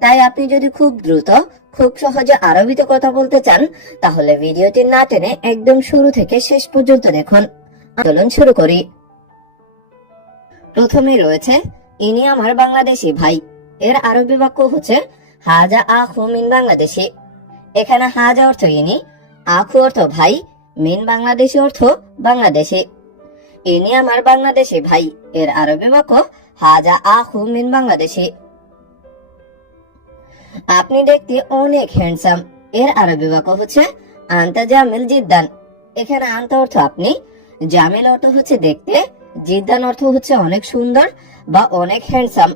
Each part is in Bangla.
তাই আপনি যদি খুব দ্রুত, খুব সহজে আরবিতে কথা বলতে চান, তাহলে ভিডিওটি না টেনে একদম শুরু থেকে শেষ পর্যন্ত দেখুন। আন্দোলন শুরু করি। প্রথমে রয়েছে, ইনি আমার বাংলাদেশি ভাই। এর আরবি বাক্য হচ্ছে, হাজা আখু মিন বাংলাদেশি। এখানে হাজা অর্থ ইনি, আখু অর্থ ভাই, মিন বাংলাদেশি অর্থ বাংলাদেশি। ইনি আমার বাংলাদেশি ভাই। এর আরবি বাক্য, হাজা আখু মিন বাংলাদেশি। আপনি দেখতে অনেক হ্যান্ডসাম এর আরবি বাক্য হচ্ছে আন্তা জামিল জিদ্দান। এখানে আন্তা অর্থ আপনি, জামিল অর্থ হচ্ছে দেখতে। জিদ্দান অর্থ হচ্ছে অনেক সুন্দর বা অনেক হ্যান্ডসাম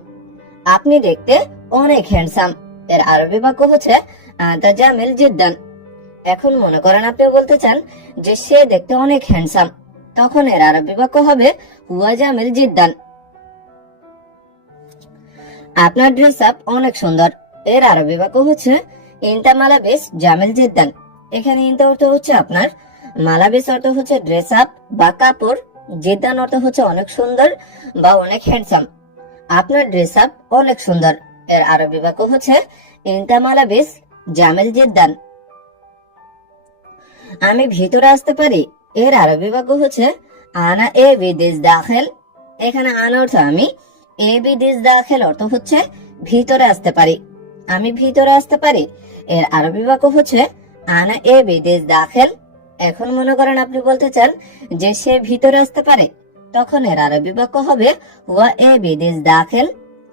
আপনি দেখতে অনেক হ্যান্ডসাম এর আরবি বাক্য হচ্ছে আন্তা জামিল জিদ্দান। এখন মনে করেন আপনি বলতে চান যে সে দেখতে অনেক হ্যান্ডসাম তখন এর আরবি বাক্য হবে হুয়া জামিল জিদ্দান। আপনার ড্রেস আপ অনেক সুন্দর। এর আরবি বাক্য হচ্ছে, ইনতা মালাবেস জামিল জিদ্দান। এখানে ইনতা অর্থ হচ্ছে আপনার মালাবেস অর্থ হচ্ছে ড্রেস আপ বা কাপড়, জিদ্দান অর্থ হচ্ছে অনেক সুন্দর বা অনেক হ্যান্ডসাম আপনার ড্রেস আপ অনেক সুন্দর। এর আরবি বাক্য হচ্ছে, ইনতা মালাবেস জামিল জিদ্দান। আমি ভিতরে আসতে পারি, এর আরবি বাক্য হচ্ছে, আনা এ বিদেশ দাখেল। এখানে আনা অর্থ আমি, এ বিদেশ দাখেল অর্থ হচ্ছে, ভিতরে আসতে পারি। আমি ভিতরে আসতে পারি? এর আরবি বাক্য হচ্ছে, আনা এ বিদেশ দাখেল। এখন মনে করেন আপনি বলতে চান যে সে ভিতরে আসতে পারে। তখন এর আরবি বাক্য হবে, ওয়া এ বিদেশ দাখেল।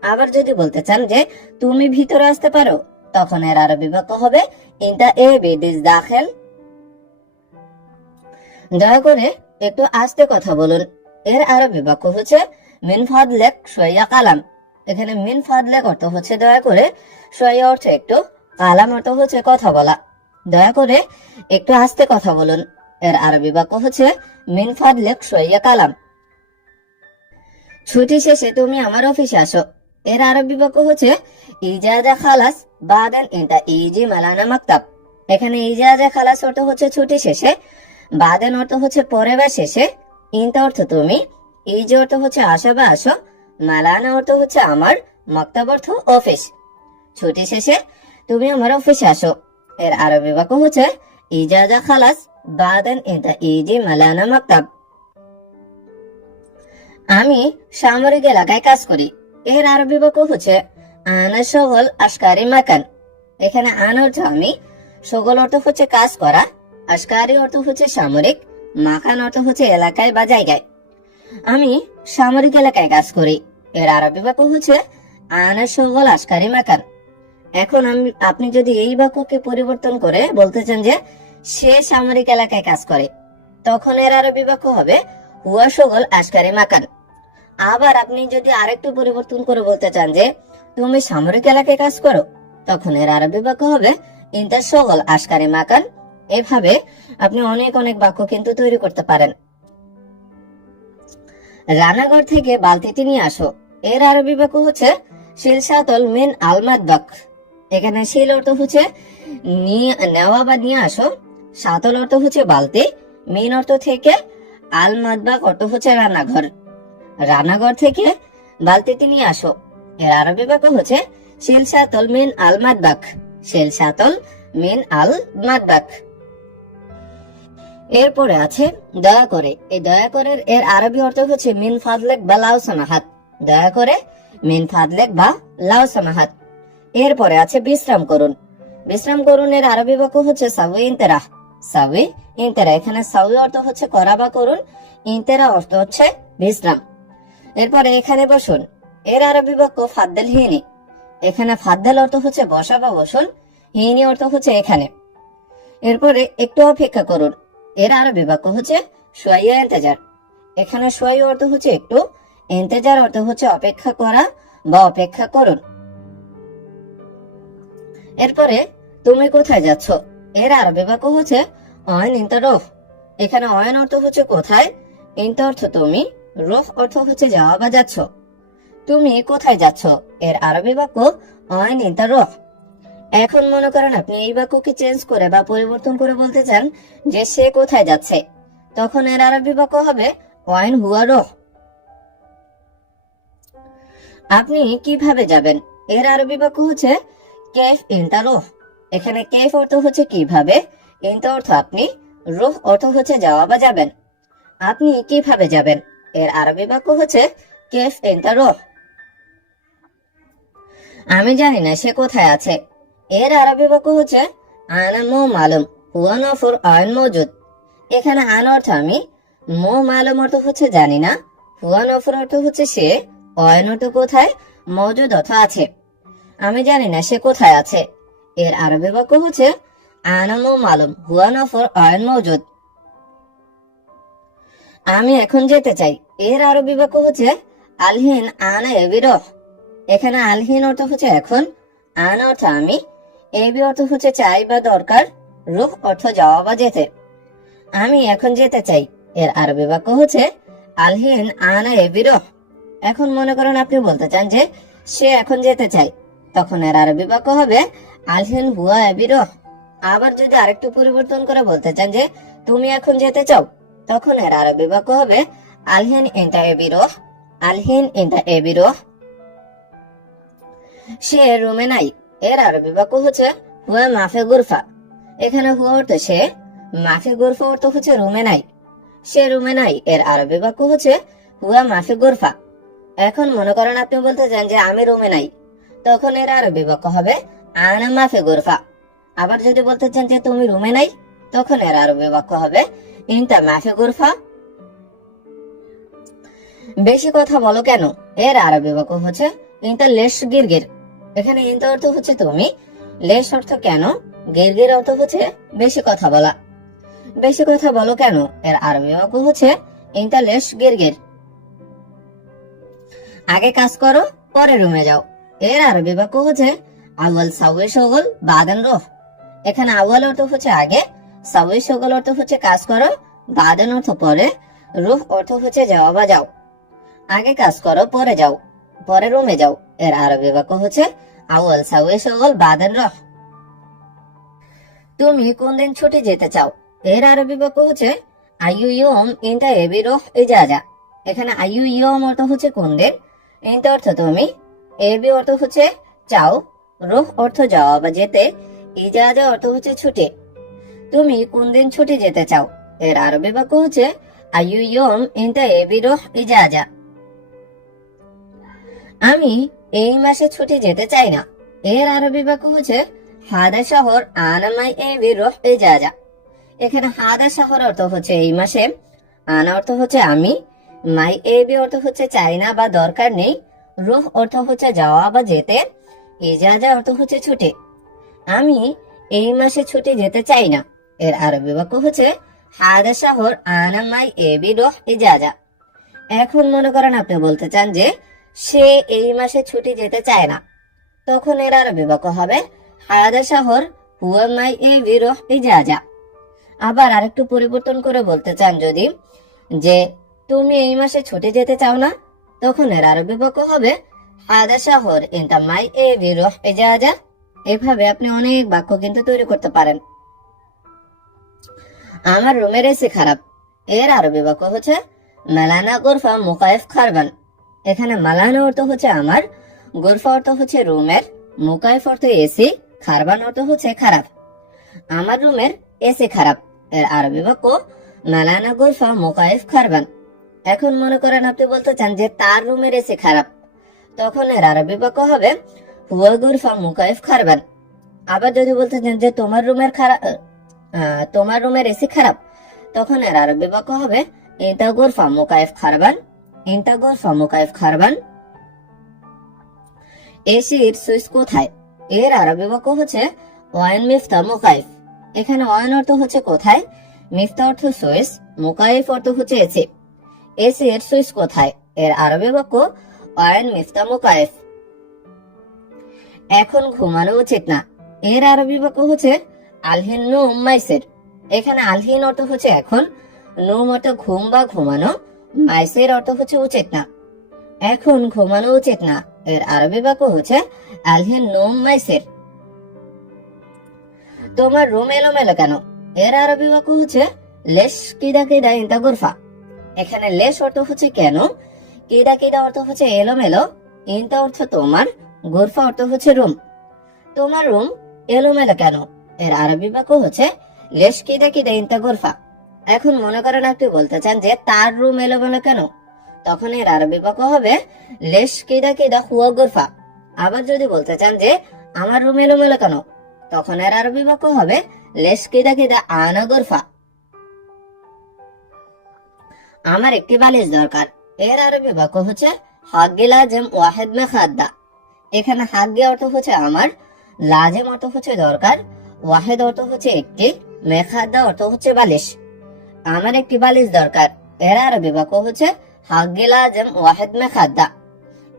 আবার যদি বলতে চান যে, তুমি ভিতরে আসতে পারো? তখন এর আরবি বাক্য হবে ইন্টা এ বিদেশ দাখেল। দয়া করে একটু আস্তে কথা বলুন। এর আরবি বাক্য হচ্ছে, মিন ফাদলেক সইয়া কালাম। এখানে মিন ফাদলেক অর্থ হচ্ছে, দয়া করে সইয়া অর্থ একটু কালাম অর্থ হচ্ছে কথা বলা। দয়া করে একটু আস্তে কথা বলুন। এর আরবি বাক্য হচ্ছে মিন ফাদলেক সইয়া কালাম। ছুটি শেষে তুমি আমার অফিসে আসো। এর আরবি বাক্য হচ্ছে ইজাজা খালাস বাদেন ইন্টা ইজি মালানা মাকতাব। এখানে ইজাজা খালাস অর্থ হচ্ছে ছুটি শেষে, বাদেন অর্থ হচ্ছে পরে বা শেষে। ইনতা অর্থ তুমি যে অর্থ হচ্ছে আসো বা আসো। মালানা অর্থ হচ্ছে আমার মক্তব অর্থ অফিস। ছুটি শেষে তুমি আমার অফিসে আসো। এর আরবি বাক্য হচ্ছে, ইজাজা খালাস বাদেন ইনতা ইজি মালানা মক্তব। আমি সামরিক এলাকায় কাজ করি। এর আরবি বাক্য হচ্ছে, আনা সগল আশকারি মাকান। এখানে আন অর্থ আমি, সগল অর্থ হচ্ছে কাজ করা। আশকারি অর্থ হচ্ছে সামরিক মাখান অর্থ হচ্ছে এলাকায় বা জায়গায়। আমি সামরিক এলাকায় কাজ করি। এর আরবি বাক্য হচ্ছে আনা সগল আশকারি মাকান এখন আমি, আপনি যদি এই বাক্যকে পরিবর্তন করে বলতে চান যে, সে সামরিক এলাকায় কাজ করে। তখন এর আরবি বাক্য হবে, হুয়া সগল আশকারি মাকান আবার আপনি যদি আরেকটু পরিবর্তন করে বলতে চান যে, তুমি সামরিক এলাকায় কাজ করো? তখন এর আরবি বাক্য হবে ইন্টার সগল আশকারি মাকান এভাবে আপনি অনেক অনেক বাক্য কিন্তু তৈরি করতে পারেন। রান্নাঘর থেকে বালতিটি নিয়ে আসো। এর আরবি বাক্য হচ্ছে শিলসাতল মিন আলমাদ বাক এখানে শিল অর্থ হচ্ছে নেওয়া বা নিয়ে আসো। সাতল অর্থ হচ্ছে বালতি, মিন অর্থ থেকে আলমাদবাক অর্থ হচ্ছে রান্নাঘর রান্নাঘর থেকে বালতিটি নিয়ে আসো। এর আরবি বাক্য হচ্ছে শিলসাতল মিন আলমাদ বাক শিলসাতল মিন আল মাদবাক এরপরে আছে, দয়া করে, এই দয়া করে এর আরবি অর্থ হচ্ছে মিন ফাদলেক বা লাউ সামাহাত। দয়া করে, মিন ফাদলেক বা লাউ সামাহাত। এরপরে আছে বিশ্রাম করুন। বিশ্রাম করুন এর আরবি বাক্য হচ্ছে সাউই ইন্তেরা সাউই ইন্তেরা এখানে সাউই অর্থ হচ্ছে করা বা করুন ইন্তেরা অর্থ হচ্ছে বিশ্রাম। এরপরে এখানে বসুন। এর আরবি বাক্য ফাদ্দেল হিনি। এখানে ফাদ্দেল অর্থ হচ্ছে বসা বা বসুন, হিনি অর্থ হচ্ছে এখানে। এরপরে একটু অপেক্ষা করুন। এর আরবি বাক্য হচ্ছে সোয়াইয়া এন্তেজার এখানে সোয়াই অর্থ হচ্ছে একটু এন্তেজার অর্থ হচ্ছে অপেক্ষা করা বা অপেক্ষা করুন। এরপরে, তুমি কোথায় যাচ্ছ? এর আরবি বাক্য হচ্ছে অয়ন ইন্তা রফ। এখানে অয়ন অর্থ হচ্ছে কোথায়? ইন্তা অর্থ তুমি, রফ অর্থ হচ্ছে যাওয়া বা যাচ্ছ। তুমি কোথায় যাচ্ছ? এর আরবি বাক্য অয়ন ইন্তা রফ। এখন মনে করেন আপনি এই বাক্যকে চেঞ্জ করে বা পরিবর্তন করে বলতে চান যে সে কোথায় যাচ্ছে, তখন এর আরবি বাক্য হবে, ওয়াইন হুয়া রোহ। আপনি কীভাবে যাবেন? এর আরবি বাক্য হচ্ছে, কেফ ইনতা রুহ। এখানে কেফ অর্থ হচ্ছে কীভাবে, ইনতা অর্থ আপনি, রুহ অর্থ হচ্ছে যাওয়া বা যাবেন। আপনি কীভাবে যাবেন? এর আরবি বাক্য হচ্ছে, কেফ ইনতা রুহ। আমি জানি না সে কোথায় আছে এর আরবি বাক্য হচ্ছে, আনা মো মালুম হুয়া নফর আয়ন মজুদ এখানে আন অর্থ আমি, মো মালুম অর্থ হচ্ছে জানি না, হুয়া নফর অর্থ হচ্ছে সে অয়ন অর্থ কোথায়, মজুদ অর্থ আছে। আমি জানি না সে কোথায় আছে। এর আরবি বাক্য হচ্ছে, আনা মো মালুম হুয়া নফর আয়ন মজুদ আমি এখন যেতে চাই। এর আরবি বাক্য হচ্ছে, আলহিন আনা এবিরহ এখানে আলহিন অর্থ হচ্ছে এখন, আন অর্থ আমি এবি অর্থ হচ্ছে চাই বা দরকার? রুহ অর্থ যাওয়া বা যেতে। আমি এখন যেতে চাই। এর আরবি বাক্য হচ্ছে, আলহিন আনা এবিরহ এখন মনে করেন আপনি বলতে চান যে, সে এখন যেতে চাই। তখন এর আরবি বাক্য হবে, আলহিন হুয়া এবিরহ আবার যদি আরেকটু পরিবর্তন করে বলতে চান যে, তুমি এখন যেতে চাও? তখন এর আরবি বাক্য হবে, আলহিন ইনতা এবিরহ আলহিন ইনতা এবিরহ সে রুমে নাই। এর আরবি বাক্য হচ্ছে, হুয়া মাফে গুরফা। এখানে হুয়া অর্থ সে মাফে গুরফা অর্থ হচ্ছে, রুমে নাই। সে রুমে নাই এর আরবি বাক্য হচ্ছে, হুয়া মাফে গুরফা। এখন মনে করেন আপনি বলতে চান যে, আমি রুমে নাই। তখন এর আরবি বাক্য হবে, আনা মাফে গুরফা। আবার যদি বলতে চান যে, তুমি রুমে নাই? তখন এর আরবি বাক্য হবে, ইনতা মাফে গুরফা? বেশি কথা বলো কেন? এর আরবি বাক্য হচ্ছে, ইনতা লেশ গিরগির। এখানে ইনতা অর্থ হচ্ছে তুমি। লেশ অর্থ কেন? গিরগির অর্থ হচ্ছে বেশি কথা বলা। বেশি কথা বলো কেন? এর আরবি বাক্য হচ্ছে ইনতা লেশ গিরগির। আগে কাজ করো, পরে রুমে যাও। এর আরবি বাক্য হচ্ছে আউয়াল সাউই শগল বাদান রোহ। এখানে আউয়াল অর্থ হচ্ছে আগে সাউই শগল অর্থ হচ্ছে কাজ করো, বাদান অর্থ পরে, রুহ অর্থ হচ্ছে যাওয়া বা যাও। আগে কাজ করো, পরে যাও। পরে রুমে যাও। এর আরবি বাক্য হচ্ছে, আউয়াল সাউই শগল বাদান রহ। তুমি কোন দিন ছুটি যেতে চাও? এর আরবি বাক্য হচ্ছে আইউ ইয়ম ইনটা এবি রহ ইজাজা। এখানে আইউ ইয়ম অর্থ হচ্ছে কোন দিন? ইনটা অর্থ তুমি। এবি অর্থ হচ্ছে, চাও। রোহ অর্থ যাওয়া বা যেতে। ইজাজা অর্থ হচ্ছে ছুটি। তুমি কোন দিন ছুটি যেতে চাও? এর আরবি বাক্য হচ্ছে আইউ ইয়ম ইনটা এবি রহ ইজাজা। আমি এই মাসে ছুটি যেতে চাই না। এর আরবি বাক্য হচ্ছে হাদা শহর আনামাই এবি যা যা এখানে হাদা শহর অর্থ হচ্ছে এই মাসে, আনা অর্থ হচ্ছে আমি, মাই এবি অর্থ হচ্ছে চাই না বা দরকার নেই, রুহ অর্থ হচ্ছে যাওয়া বা যেতে ইজাজা অর্থ হচ্ছে ছুটি। আমি এই মাসে ছুটি যেতে চাই না। এর আরবি বাক্য হচ্ছে হাদা শহর আনামাই এবি রহ ইজাজা এখন মনে করেন আপনি বলতে চান যে সে এই মাসে ছুটি যেতে চায় না। তখন এর আরবি বাক্য হবে হাদা শহর হুয়া মাই এবি রহ ইজাজা আবার আরেকটু পরিবর্তন করে বলতে চান যদি, যে তুমি এই মাসে ছুটি যেতে চাও না? তখন এর আরও বাক্য হবে হাদা শহর ইনতা মাই এ বিরহ ইজাজা এভাবে আপনি অনেক বাক্য কিন্তু তৈরি করতে পারেন। আমার রুমের এসি খারাপ। এর আরবি বাক্য হচ্ছে, মেলানা গোরফা মুকায়েফ খারবান। এখানে মালানা অর্থ হচ্ছে আমার গোরফা অর্থ হচ্ছে রুমের মুকায়েফ অর্থ এসি, খারবান অর্থ হচ্ছে খারাপ। আমার রুমের এসি খারাপ। এর আরবি বাক্য মালানা গোরফা মুকায়েফ খারবান। এখন মনে করেন আপনি বলতে চান যে তার রুমের এসি খারাপ। তখন এর আরবি বাক্য হবে হুয়া গুরফা মুকাইফ, খারবান। আবার যদি বলতে চান যে তোমার রুমের খারাপ তোমার রুমের এসি খারাপ, তখন এর আরবি বাক্য হবে ইনতা গুরফা মুকাইফ, খারবান। ইনতা গুরফা মুকাইফ খারবান। এসির সুইচ কোথায়? এর আরবি বাক্য হচ্ছে ওয়াইন মিফতা মুকাইফ এখানে ওয়াইন অর্থ হচ্ছে কোথায়? মিফতা অর্থ সুইচ মুকাইফ অর্থ হচ্ছে এসি। এসি এর সুইচ কোথায়? এর আরবি বাক্য ওয়াইন মিফতা মুকাইফ এখন ঘুমানো উচিত না। এর আরবি বাক্য হচ্ছে আলহিন নুম মাইসের। এখানে আলহিন অর্থ হচ্ছে এখন। নুম অর্থ ঘুম বা ঘুমানো। মাইসের অর্থ হচ্ছে উচিত না। এখন ঘুমানো উচিত না। এর আরবি বাক্য হচ্ছে, আলহেন নুম মাইসের। তোমার রুম এলোমেলো কেন? এর আরবি বাক্য হচ্ছে, লেশ কিদা কিদা ইন্তা গুরফা। এখানে লেশ অর্থ হচ্ছে কেন? কিদা কিদা অর্থ হচ্ছে এলোমেলো। ইন্তা অর্থ তোমার, গুরফা অর্থ হচ্ছে রুম। তোমার রুম এলোমেলো কেন? এর আরবি বাক্য হচ্ছে, লেশ কিদে কিদে ইন্তা গোরফা। এখন মনে করেন আপনি বলতে চান যে তার রুম এলোমেলো কেন? তখন এর আরবি বাক্য হবে, লেশ কিদা কিদা হুয়া গোরফা? আবার যদি বলতে চান যে, আমার রুম এলো এলোমেলো কেন? তখন এর আরবি বাক্য হবে, লেশ কিদা কিদা আনা গোরফা? আমার একটি বালিশ দরকার। এর আরবি বাক্য হচ্ছে হাগ্গে লাজেম ওয়াহেদ মে খাদ্দা এখানে হাগ্গে অর্থ হচ্ছে আমার, লাজেম অর্থ হচ্ছে দরকার, ওয়াহেদ অর্থ হচ্ছে একটি মেখাদ্দা অর্থ হচ্ছে বালিশ। আমার একটি বালিশ দরকার। এর আরবি বাক্য হচ্ছে হাগ্গে লাজেম ওয়াহেদ মে খাদ্দা।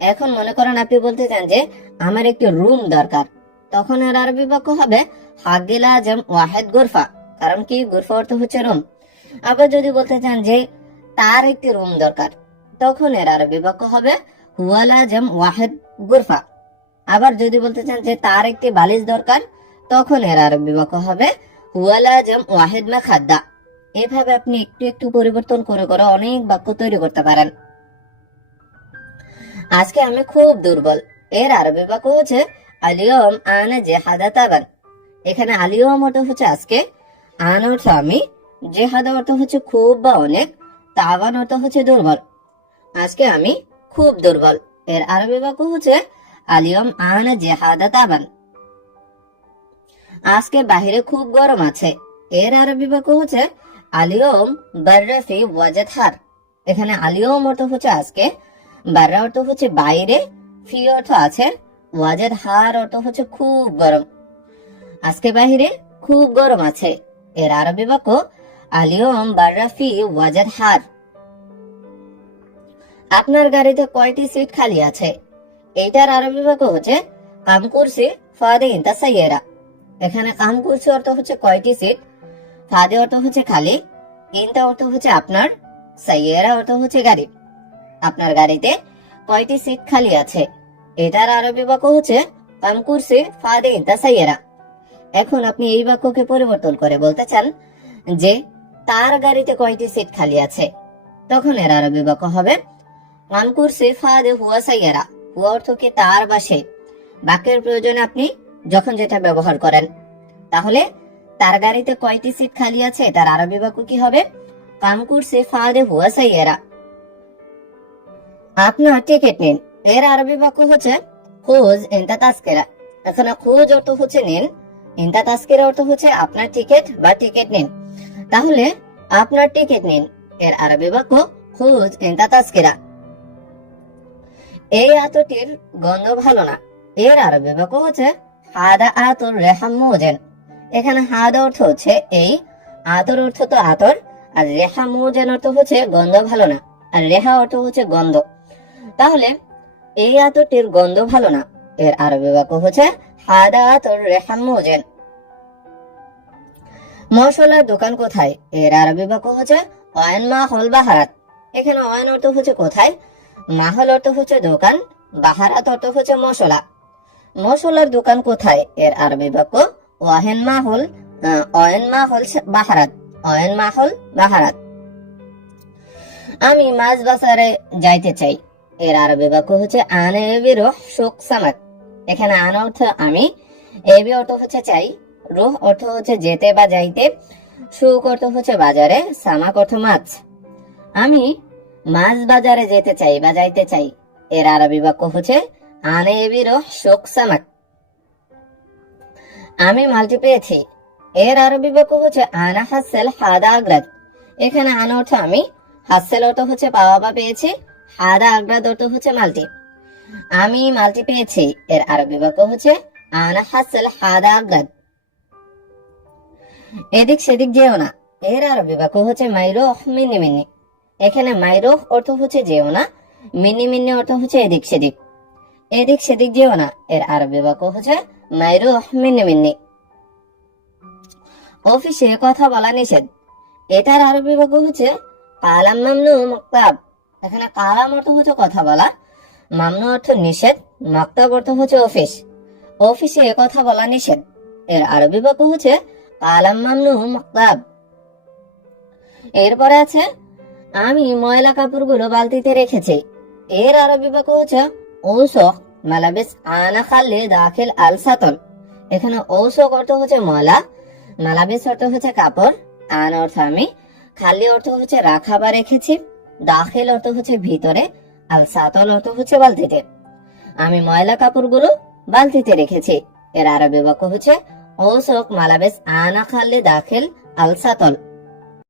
এখন মনে করেন আপনি বলতে চান যে, আমার একটি রুম দরকার। তখন এর আরবি বাক্য হবে হাগ্গে লাজেম ওয়াহেদ গোরফা। কারণ কি? গোরফা অর্থ হচ্ছে রুম। আবার যদি বলতে চান যে, তার একটি রুম দরকার। তখন এর আরবি বাক্য হবে, হুয়ালা জম ওয়াহেদ গুরফা। আবার যদি বলতে চান যে, তার একটি বালিশ দরকার, তখন এর আরবি বাক্য হবে, হুয়ালা জম ওয়াহেদ মে খাদ্দা। এভাবে আপনি একটু একটু পরিবর্তন করে করে অনেক বাক্য তৈরি করতে পারেন। আজকে আমি খুব দুর্বল। এর আরবি বাক্য হচ্ছে, আলিয়ম আনা যে হাদা তাবান এখানে আলিয়ম অর্থ হচ্ছে আজকে, আন অর্থ আমি, জেহাদা অর্থ হচ্ছে খুব বা অনেক, তাওয়ান অর্থ হচ্ছে দুর্বল। আজকে আমি খুব দুর্বল। এর আরবি বাক্য হচ্ছে, আলিয়ম আনা জেহাদা তাবান আজকে বাহিরে খুব গরম আছে। এর আরবি বাক্য হচ্ছে আলিয়ম বার্রাফি ওয়াজাদ হার এখানে আলিয়ম অর্থ হচ্ছে আজকে, বার্রা অর্থ হচ্ছে বাইরে, ফি অর্থ আছে ওয়াজাদ হার অর্থ হচ্ছে খুব গরম। আজকে বাহিরে খুব গরম আছে। এর আরবি বাক্য, আলিয়ম বার্রাফি ওয়াজাদ হার আপনার গাড়িতে কয়টি সিট খালি আছে? এইটার আরবি বাক্য হচ্ছে কাম কুরসি ফাদে ইন্তা সাইয়েরা এখানে কাম কুরসি অর্থ হচ্ছে কয়টি সিট? ফাদে অর্থ হচ্ছে খালি ইন্তা অর্থ হচ্ছে আপনার, সাইয়েরা অর্থ হচ্ছে গাড়ি। আপনার গাড়িতে কয়টি সিট খালি আছে? এটার আরবি বাক্য হচ্ছে কুরসি ফাদে ইন্তা সাইয়েরা। এখন আপনি এই বাক্যকে পরিবর্তন করে বলতে চান যে, তার গাড়িতে কয়টি সিট খালি আছে? তখন এর আরবি বাক্য হবে মানকুর সেফাদে হুয়া সাইয়ারা। হুয়া অর্থ কি তার বা সে? বাক্যের প্রয়োজনে আপনি যখন যেটা ব্যবহার করেন, তাহলে তার গাড়িতে কয়টি সিট খালি আছে, তার আরবি বাক্য কি হবে? কামকুর সেফাদে হুয়া সাইয়ারা। আপনার টিকিট নিন। এর আরবি বাক্য হচ্ছে খোঁজ ইন্তা তাস্কেরা। এখানে খোঁজ অর্থ হচ্ছে নিন, ইন্তা তাস্কেরা অর্থ হচ্ছে আপনার টিকিট বা টিকিট নিন। তাহলে আপনার টিকিট নিন। এর আরবি বাক্য খোঁজ ইন্তা তাস্কেরা। এই আতটির গন্ধ ভালো না। এর আরবি বাক্য হচ্ছে হাদা আতর রেহাম মোজেন। এখানে হাদা অর্থ হচ্ছে এই, আতর অর্থ তো আতর, আর রেহা মোজেন অর্থ হচ্ছে গন্ধ ভালো না, আর রেহা অর্থ হচ্ছে গন্ধ। তাহলে এই আতরটির গন্ধ ভালো না, এর আরবি বাক্য হচ্ছে হাদা আতর রেহাম মোজেন। মশলার দোকান কোথায়? এর আরবি বাক্য হচ্ছে অয়ন মা হল বাহারাত। এখানে অয়ন অর্থ হচ্ছে কোথায়? মাহল অর্থ হচ্ছে দোকান, বাহারাত অর্থ হচ্ছে মশলা। মশলার দোকান কোথায়? এর আরবি বাক্য ওয়াহেন মাহল অয়েন মাহল বাহারাত, অয়েন মাহল বাহারাত। আমি মাছ বাজারে যাইতে চাই। এর আরবি বাক্য হচ্ছে আনে বিরো শোক সামাক এখানে আন অর্থ আমি এবি অর্থ হচ্ছে চাই, রোহ অর্থ হচ্ছে যেতে বা যাইতে, সুখ অর্থ হচ্ছে বাজারে, সামাক অর্থ মাছ। আমি মাছ বাজারে যেতে চাই বা যাইতে চাই। এর আরবি বাক্য হচ্ছে আনে বিরো শোক সামাক আমি মালটি পেয়েছি। এর আরবি বাক্য হচ্ছে, আনা হাসেল হাদা আগ্রাদ এখানে আনা অর্থ আমি, হাসেল অর্থ হচ্ছে, পাওয়া বা পেয়েছি। হাদা আগ্রাদ অর্থ হচ্ছে, মালটি। আমি মালটি পেয়েছি, এর আরবি বাক্য হচ্ছে, আনা হাসেল হাদা আগ্রাদ এদিক সেদিক যেও না। এর আরবি বাক্য হচ্ছে মাইরো মিনি মিনি এখানে মাইরো অর্থ হচ্ছে, যেও না। মিনি মিনি অর্থ হচ্ছে, এদিক সেদিক। এদিক সেদিক যেও না। এর আরবি বাক্য হচ্ছে মাইরো মিনি মিনি অফিসে কথা বলা নিষেধ। এটার আরবি বাক্য হচ্ছে, কালাম মামনু মক্তাব। এখানে কালাম অর্থ হচ্ছে কথা বলা, মামনু অর্থ নিষেধ, মক্তাব অর্থ হচ্ছে অফিস। অফিসে কথা বলা নিষেধ। এর আরবি বাক্য হচ্ছে, কালাম মামনু মক্তাব। এরপরে আছে, আমি ময়লা কাপড়গুলো বালতিতে রেখেছি। এর আরবি বাক্য হচ্ছে, ঔসখ মালাবিস আনা খাল্লে দাখিল আল সাতল। এখানে ঔষক অর্থ হচ্ছে ময়লা মালাবেস অর্থ হচ্ছে কাপড়, আন অর্থ আমি খালি অর্থ হচ্ছে রাখা বা রেখেছি, দাখিল অর্থ হচ্ছে ভিতরে, আল সাতল অর্থ হচ্ছে বালতিতে। আমি ময়লা কাপড়গুলো বালতিতে রেখেছি। এর আরবি বাক্য হচ্ছে ঔষক মালাবেস আনা খালি দাখিল আল সাতল।